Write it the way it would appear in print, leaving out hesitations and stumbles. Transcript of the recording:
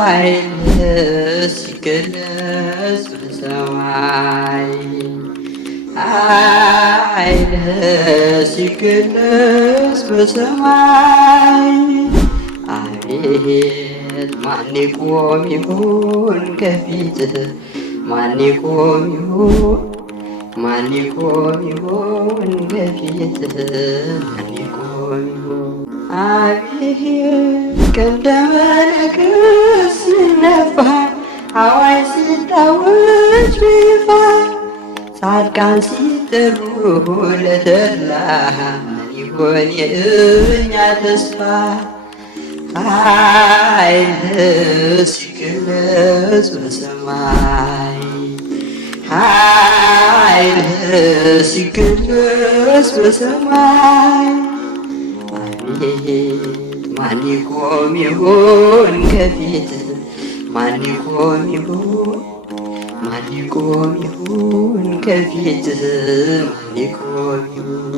ኃይልህ ሲገለጽ በሰማይ ኃይልህ ሲገለጽ በሰማይ አቤት ማን ይቆም ይሆን ከፊትህ ማን ይቆም ይሆን ማን ይቆም ይሆን ከፊትህ ማን ይቆም ይሆን አቤት ቀንደ መለከት ሲነፋ አዋጅ ሲታወጅ በይፋ ጻድቃን ሲጠሩ ለተድላ ምን ይሆን የእኛ ተስፋ ኃይልህ ሲገለጽ በሰማይ ኃይልህ ሲገለጽ በሰማይ አቤት ማን ይቆም ይሆን ከፊትህ ማን ይቆም ይሆን ማን ይቆም ይሆን ከፊትህ ማን ይቆም ይሆን